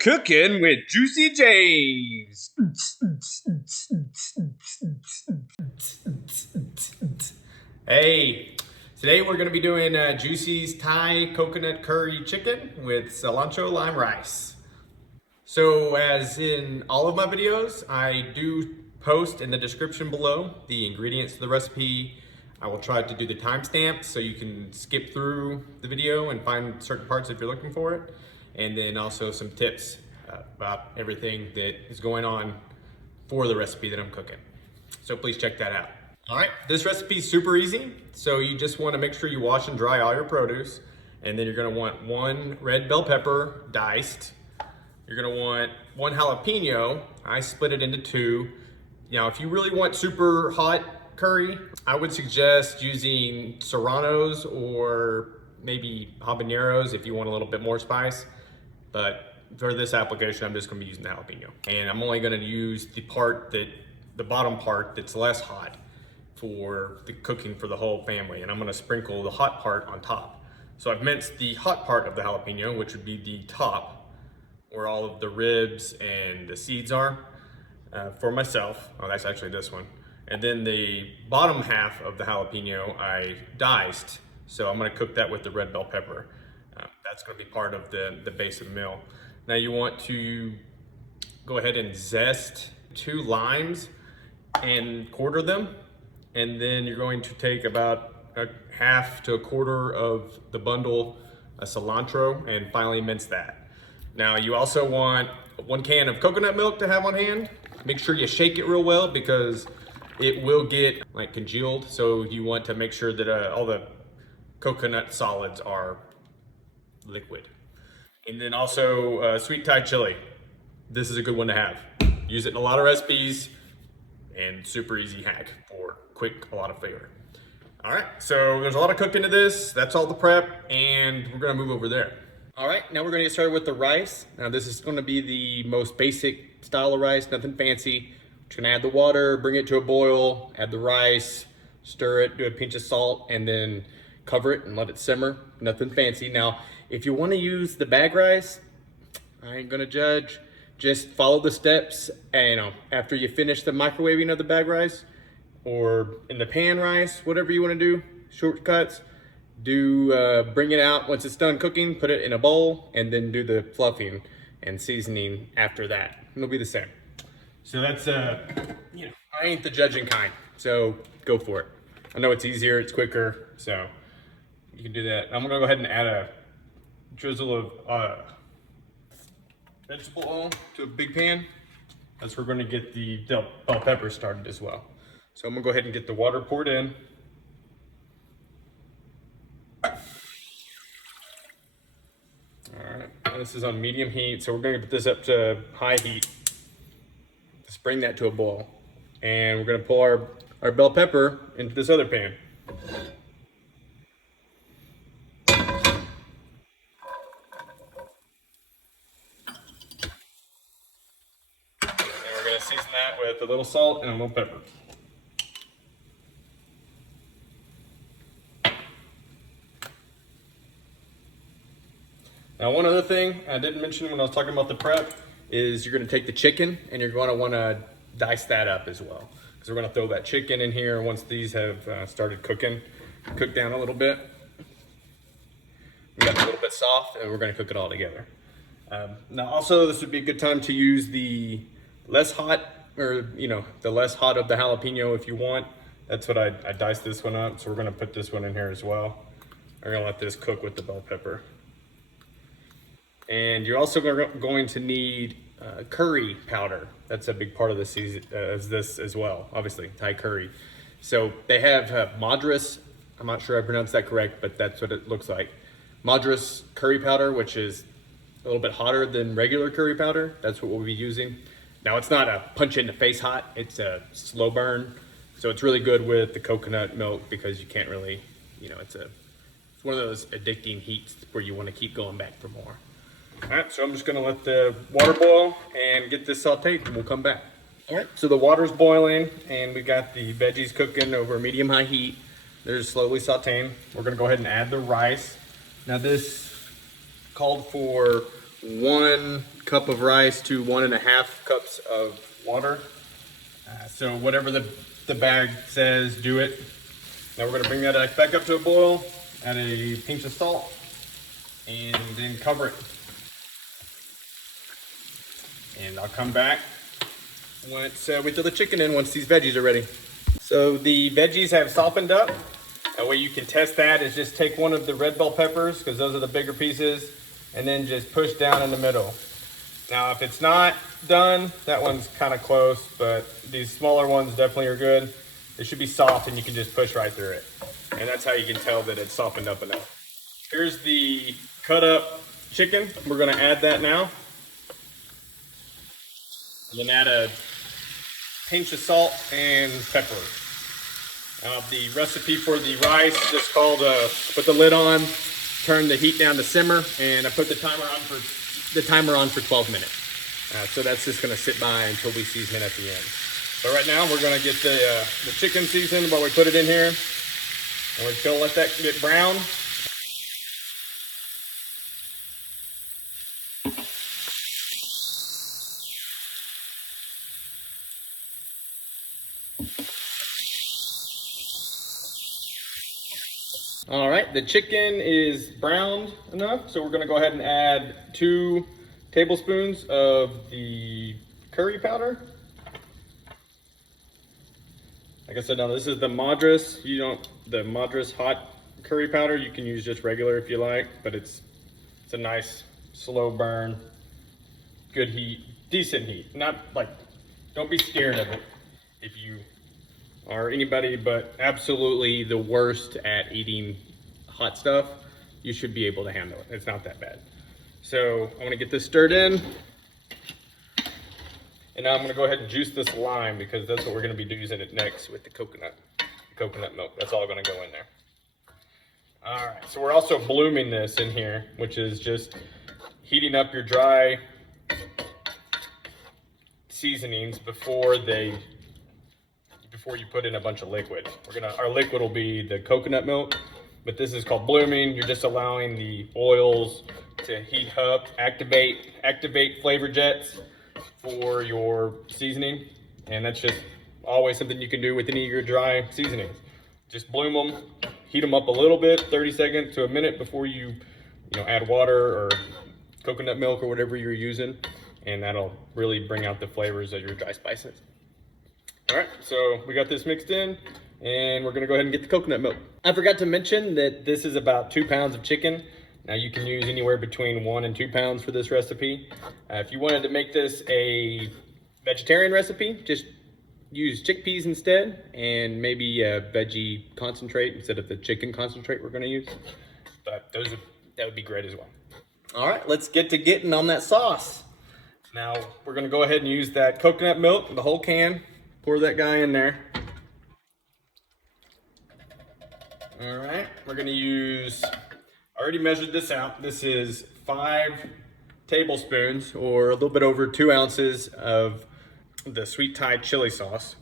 Cooking with Juicy James. Hey, today we're going to be doing Juicy's Thai coconut curry chicken with cilantro lime rice. So as in all of my videos, I do post in the description below the ingredients to the recipe. I will try to do the timestamps so you can skip through the video and find certain parts if you're looking for it. And then also some tips about everything that is going on for the recipe that I'm cooking. So please check that out. All right, this recipe is super easy. So you just want to make sure you wash and dry all your produce. And then you're gonna want one red bell pepper diced. You're gonna want one jalapeno. I split it into two. Now, if you really want super hot curry, I would suggest using serranos or maybe habaneros if you want a little bit more spice. But for this application, I'm just gonna be using the jalapeno. And I'm only gonna use the bottom part that's less hot for the cooking for the whole family. And I'm gonna sprinkle the hot part on top. So I've minced the hot part of the jalapeno, which would be the top, where all of the ribs and the seeds are for myself. Oh, that's actually this one. And then the bottom half of the jalapeno I diced. So I'm gonna cook that with the red bell pepper. That's gonna be part of the base of the meal. Now you want to go ahead and zest 2 limes and quarter them. And then you're going to take about a half to a quarter of the bundle of cilantro and finally mince that. Now you also want 1 can of coconut milk to have on hand. Make sure you shake it real well because it will get like congealed. So you want to make sure that all the coconut solids are liquid. And then also sweet Thai chili. This is a good one to have. Use it in a lot of recipes and super easy hack for quick, a lot of flavor. All right, so there's a lot of cooking to this. That's all the prep, and we're gonna move over there. All right, now we're gonna get started with the rice. Now this is gonna be the most basic style of rice, nothing fancy. Just gonna add the water, bring it to a boil, add the rice, stir it, do a pinch of salt, and then cover it and let it simmer. Nothing fancy. Now, if you wanna use the bag rice, I ain't gonna judge. Just follow the steps, and after you finish the microwaving of the bag rice, or in the pan rice, whatever you wanna do, shortcuts, bring it out once it's done cooking, put it in a bowl, and then do the fluffing and seasoning after that. It'll be the same. So that's, I ain't the judging kind, so go for it. I know it's easier, it's quicker, so you can do that. I'm gonna go ahead and add a drizzle of vegetable oil to a big pan. That's where we're gonna get the bell pepper started as well. So I'm gonna go ahead and get the water poured in. All right, this is on medium heat, so we're gonna put this up to high heat. Just bring that to a boil. And we're gonna pull our bell pepper into this other pan. And we're gonna season that with a little salt and a little pepper. Now, one other thing I didn't mention when I was talking about the prep is you're gonna take the chicken and you're gonna wanna dice that up as well. Because we're gonna throw that chicken in here once these have started cooking, cook down a little bit. We got a little bit soft and we're gonna cook it all together. Now also, this would be a good time to use the less hot, or the less hot of the jalapeno if you want. That's what I diced this one up, so we're gonna put this one in here as well. We're gonna let this cook with the bell pepper. And you're also going to need curry powder. That's a big part of this as well, obviously, Thai curry. So they have Madras, I'm not sure I pronounced that correct, but that's what it looks like. Madras curry powder, which is a little bit hotter than regular curry powder. That's what we'll be using. Now, it's not a punch in the face hot, it's a slow burn. So it's really good with the coconut milk because you can't really, it's one of those addicting heats where you want to keep going back for more. All right, so I'm just gonna let the water boil and get this sauteed and we'll come back. All right, so the water's boiling and we got the veggies cooking over medium-high heat. They're just slowly sauteing. We're gonna go ahead and add the rice. Now this called for 1 cup of rice to 1.5 cups of water. So whatever the bag says, do it. Now we're gonna bring that back up to a boil, add a pinch of salt, and then cover it. And I'll come back once we throw the chicken in, once these veggies are ready. So the veggies have softened up. A way you can test that is just take one of the red bell peppers, because those are the bigger pieces, and then just push down in the middle. Now if it's not done, that one's kind of close, but these smaller ones definitely are good. They should be soft and you can just push right through it. And that's how you can tell that it's softened up enough. Here's the cut up chicken. We're gonna add that now. And then add a pinch of salt and pepper. The recipe for the rice just called put the lid on, turn the heat down to simmer, and I put the timer on for 12 minutes. So that's just gonna sit by until we season it at the end. But right now we're gonna get the chicken seasoned while we put it in here, and we're just gonna let that get brown. All right, the chicken is browned enough, so we're gonna go ahead and add 2 tablespoons of the curry powder. Like I said, now this is the Madras. The Madras hot curry powder. You can use just regular if you like, but it's a nice slow burn, good heat, decent heat. Not like, don't be scared of it if you are anybody but absolutely the worst at eating hot stuff. You should be able to handle it. It's not that bad. So I'm gonna get this stirred in. And now I'm gonna go ahead and juice this lime, because that's what we're gonna be using it next with the coconut milk. That's all gonna go in there. All right, so we're also blooming this in here, which is just heating up your dry seasonings before you put in a bunch of liquid. Our liquid will be the coconut milk, but this is called blooming. You're just allowing the oils to heat up, activate flavor jets for your seasoning. And that's just always something you can do with any of your dry seasonings. Just bloom them, heat them up a little bit, 30 seconds to a minute before you add water or coconut milk or whatever you're using. And that'll really bring out the flavors of your dry spices. All right, so we got this mixed in, and we're gonna go ahead and get the coconut milk. I forgot to mention that this is about 2 pounds of chicken. Now you can use anywhere between 1 and 2 pounds for this recipe. If you wanted to make this a vegetarian recipe, just use chickpeas instead, and maybe a veggie concentrate instead of the chicken concentrate we're gonna use. But that would be great as well. All right, let's get to getting on that sauce. Now we're gonna go ahead and use that coconut milk, the whole can. Pour that guy in there. All right, we're gonna use, I already measured this out. This is 5 tablespoons, or a little bit over 2 ounces of the sweet Thai chili sauce.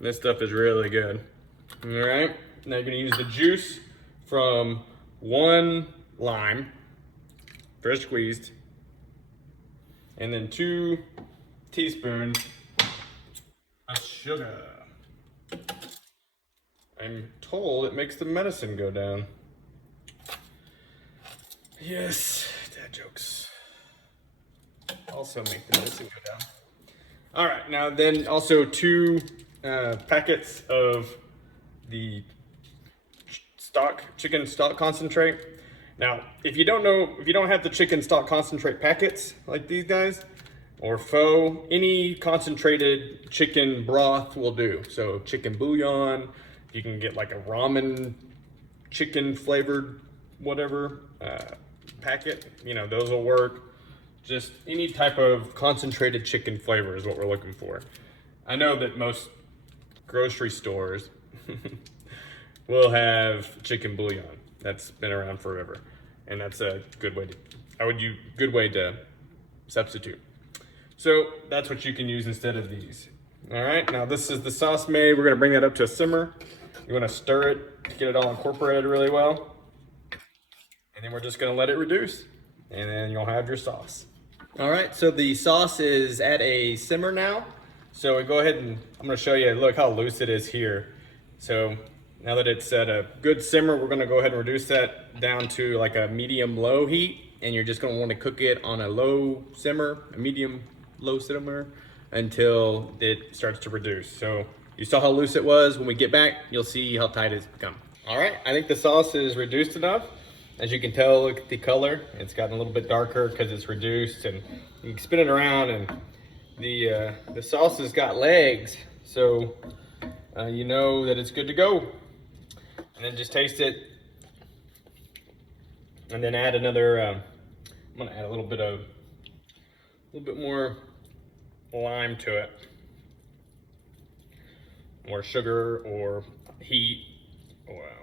This stuff is really good. All right, now you're gonna use the juice from 1 lime, fresh squeezed, and then 2 teaspoons of sugar. I'm told it makes the medicine go down. Yes, dad jokes also make the medicine go down. All right, now then also 2 packets of the chicken stock concentrate. Now, if you don't have the chicken stock concentrate packets like these guys, or pho, any concentrated chicken broth will do. So chicken bouillon, you can get like a ramen chicken flavored whatever packet, those will work. Just any type of concentrated chicken flavor is what we're looking for. I know that most grocery stores will have chicken bouillon. That's been around forever, and that's a good way to substitute. So that's what you can use instead of these. All right, now this is the sauce made. We're gonna bring that up to a simmer. You wanna stir it to get it all incorporated really well. And then we're just gonna let it reduce, and then you'll have your sauce. All right, so the sauce is at a simmer now. So we go ahead and I'm gonna show you, look how loose it is here. So now that it's at a good simmer, we're gonna go ahead and reduce that down to like a medium-low heat. And you're just gonna wanna cook it on a low simmer, a medium-low simmer, until it starts to reduce. So you saw how loose it was. When we get back, you'll see how tight it's become. All right, I think the sauce is reduced enough. As you can tell, look at the color. It's gotten a little bit darker because it's reduced, and you can spin it around, and the sauce has got legs, so you know that it's good to go. And then just taste it, and then add another. I'm gonna add a little bit more lime to it, or sugar, or heat.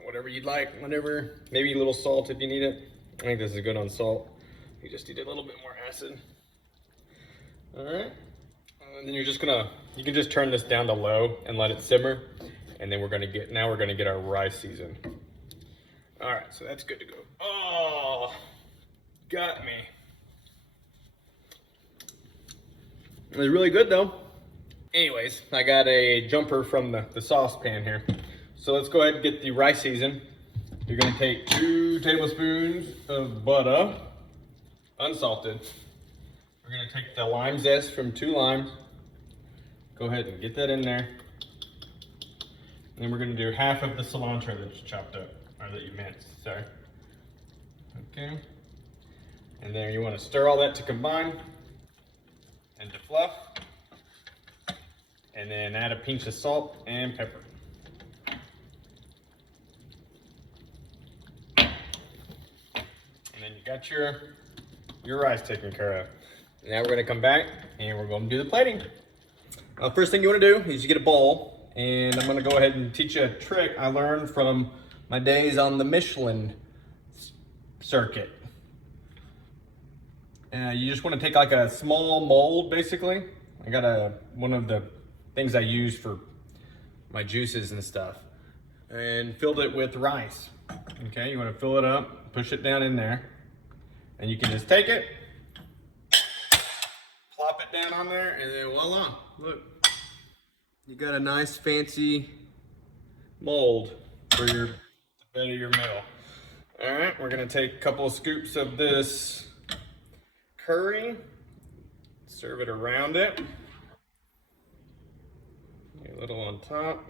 Whatever you'd like, whatever. Maybe a little salt if you need it. I think this is good on salt. You just need a little bit more acid. All right. And then you're just gonna, you can just turn this down to low and let it simmer. And then we're gonna get our rice seasoned. All right, so that's good to go. Oh, got me. It was really good though. Anyways, I got a jumper from the saucepan here. So let's go ahead and get the rice seasoned. You're gonna take 2 tablespoons of butter, unsalted. We're gonna take the lime zest from 2 limes. Go ahead and get that in there. And then we're gonna do half of the cilantro that you chopped up, or that you minced, sorry. Okay. And then you wanna stir all that to combine into fluff. And then add a pinch of salt and pepper. And then you got your rice taken care of. Now we're gonna come back and we're gonna do the plating. First thing you wanna do is you get a bowl, and I'm gonna go ahead and teach you a trick I learned from my days on the Michelin circuit. You just wanna take like a small mold, basically. I got one of the things I use for my juices and stuff, and filled it with rice. Okay, you wanna fill it up, push it down in there, and you can just take it, plop it down on there, and then voila, look. You got a nice fancy mold for the bed of your meal. All right, we're gonna take a couple of scoops of this curry, serve it around it. A little on top.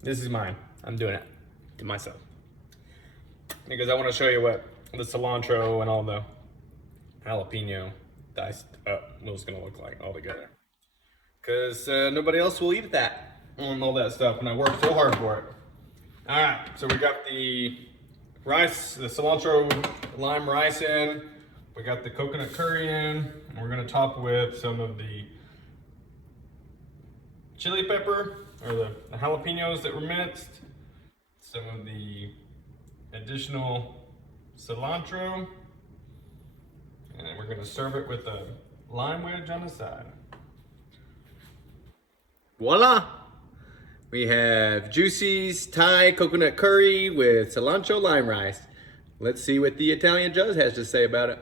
This is mine. I'm doing it to myself. Because I want to show you what the cilantro and all the jalapeno diced up was going to look like all together. Because nobody else will eat that and all that stuff, and I worked so hard for it. All right, so we got the rice, the cilantro lime rice in. We got the coconut curry in, and we're going to top with some of the chili pepper, or the jalapenos that were minced, some of the additional cilantro, and then we're going to serve it with a lime wedge on the side. Voila! We have Juicy's Thai coconut curry with cilantro lime rice. Let's see what the Italian judge has to say about it.